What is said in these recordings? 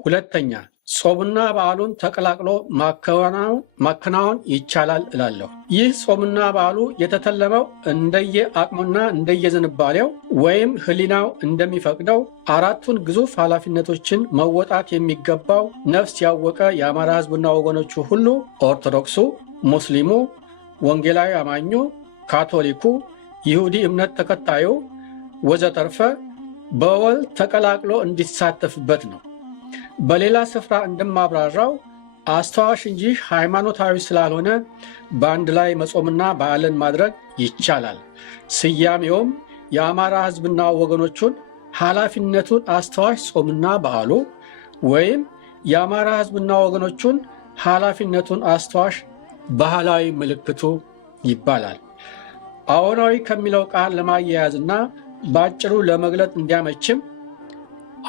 ሁለተኛ ጾምና በዓሉን ተቀላቅሎ ማከናወን ይቻላል እላለሁ። ይህ ጾምና በዓሉ የተተለመው እንደየ አቅሙና እንደየዝንባሌው ወይም ሕሊናው እንደሚፈቅደው አራቱን ግዙፍ ኃላፊነቶችን መወጣት የሚገባው ነፍስ ያወቀ የአማራ ሕዝብና ወገኖቹ ሁሉ ኦርቶዶክሱ፣ ሙስሊሙ፣ ወንጌላዊ አማኙ፣ ካቶሊኩ፣ ይሁዲ እምነት ተከታዩ ወዘተርፈ በወል ተቀላቅሎ እንዲሳተፍበት ነው። በሌላ ስፍራ እንደማብራራው አስተዋሽ እንጂ ሃይማኖታዊ ስላልሆነ በአንድ ላይ መጾምና በዓልን ማድረግ ይቻላል። ስያሜውም የአማራ ሕዝብና ወገኖቹን ኃላፊነቱን አስተዋሽ ጾምና በዓሉ ወይም የአማራ ሕዝብና ወገኖቹን ኃላፊነቱን አስተዋሽ ባህላዊ ምልክቱ ይባላል። አዎናዊ ከሚለው ቃል ለማያያዝና በአጭሩ ለመግለጥ እንዲያመችም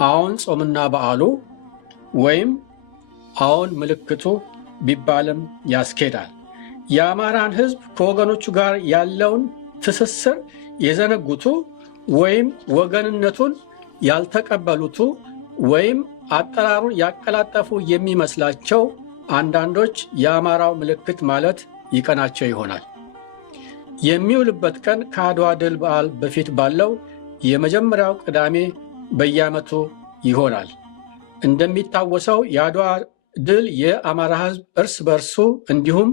አዎን ጾምና በዓሉ ወይም አዎን ምልክቱ ቢባልም ያስኬዳል። የአማራን ሕዝብ ከወገኖቹ ጋር ያለውን ትስስር የዘነጉቱ ወይም ወገንነቱን ያልተቀበሉቱ ወይም አጠራሩን ያቀላጠፉ የሚመስላቸው አንዳንዶች የአማራው ምልክት ማለት ይቀናቸው ይሆናል። የሚውልበት ቀን ከአድዋ ድል በዓል በፊት ባለው የመጀመሪያው ቅዳሜ በየዓመቱ ይሆናል። እንደሚታወሰው የአድዋ ድል የአማራ ሕዝብ እርስ በርሱ እንዲሁም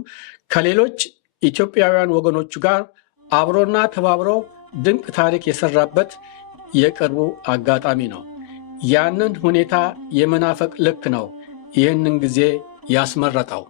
ከሌሎች ኢትዮጵያውያን ወገኖቹ ጋር አብሮና ተባብሮ ድንቅ ታሪክ የሰራበት የቅርቡ አጋጣሚ ነው። ያንን ሁኔታ የመናፈቅ ልክ ነው ይህንን ጊዜ ያስመረጠው።